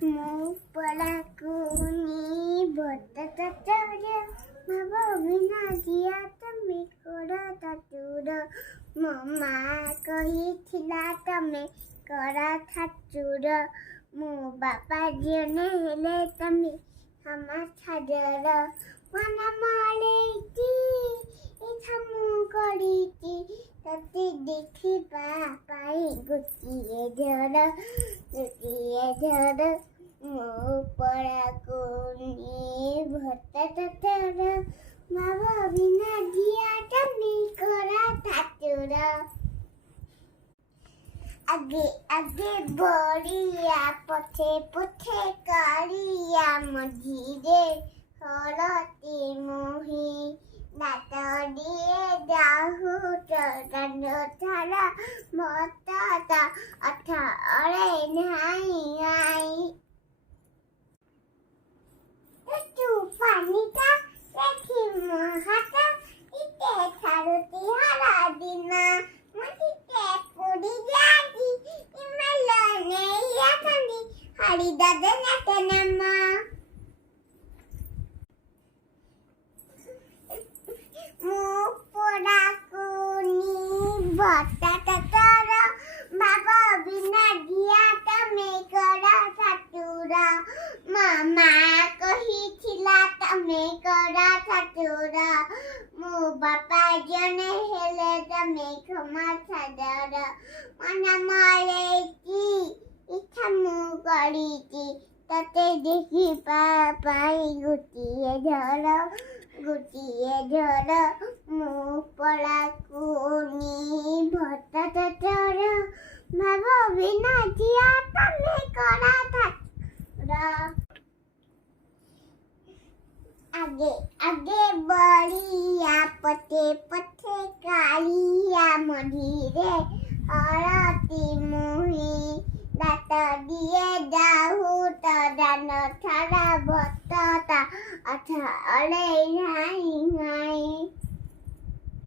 Mu pelakuni bertata-tata, mama bina dia tami kora tatura, mama कहला तमे करा थाचुरा, मु बापा जने हेले तमे हमा छाजरा, मना मालेती इथा मु करीती तते देखी पाई गुटिए झर मु पराकुनी भट्टा मावा बिना दिया तमी करा थाचुरा। आगे आगे बढ़िया पछे पछे कालिया मझिरे हरती मुही दात दिए जाहु चरण थारा मता अथा अरे नाई तू पानी का देखी महाता इते थारुती हरा दिना मती ते पूरी जागी इमलने या कंदी हरी दादन तनमा मु पराकुनी भट्टा बाबा बिना दिया तमे करा थाचुरा मामा कहिथिला तमे करा थाचुरा मु बापा जने हेले तमे क्षमा छाजरा मना मालेती इच्छा मु करीती तते देखी पाई गुटिए झर मु पराकुनी भट्टा बाबा बिना दिया तमे करा थाचुरा। आगे आगे बढ़िया पछे पछे कालिया मझिरे हरती मुही दात दिए जाहु तदान थारा भत्ता अथा अरे नाई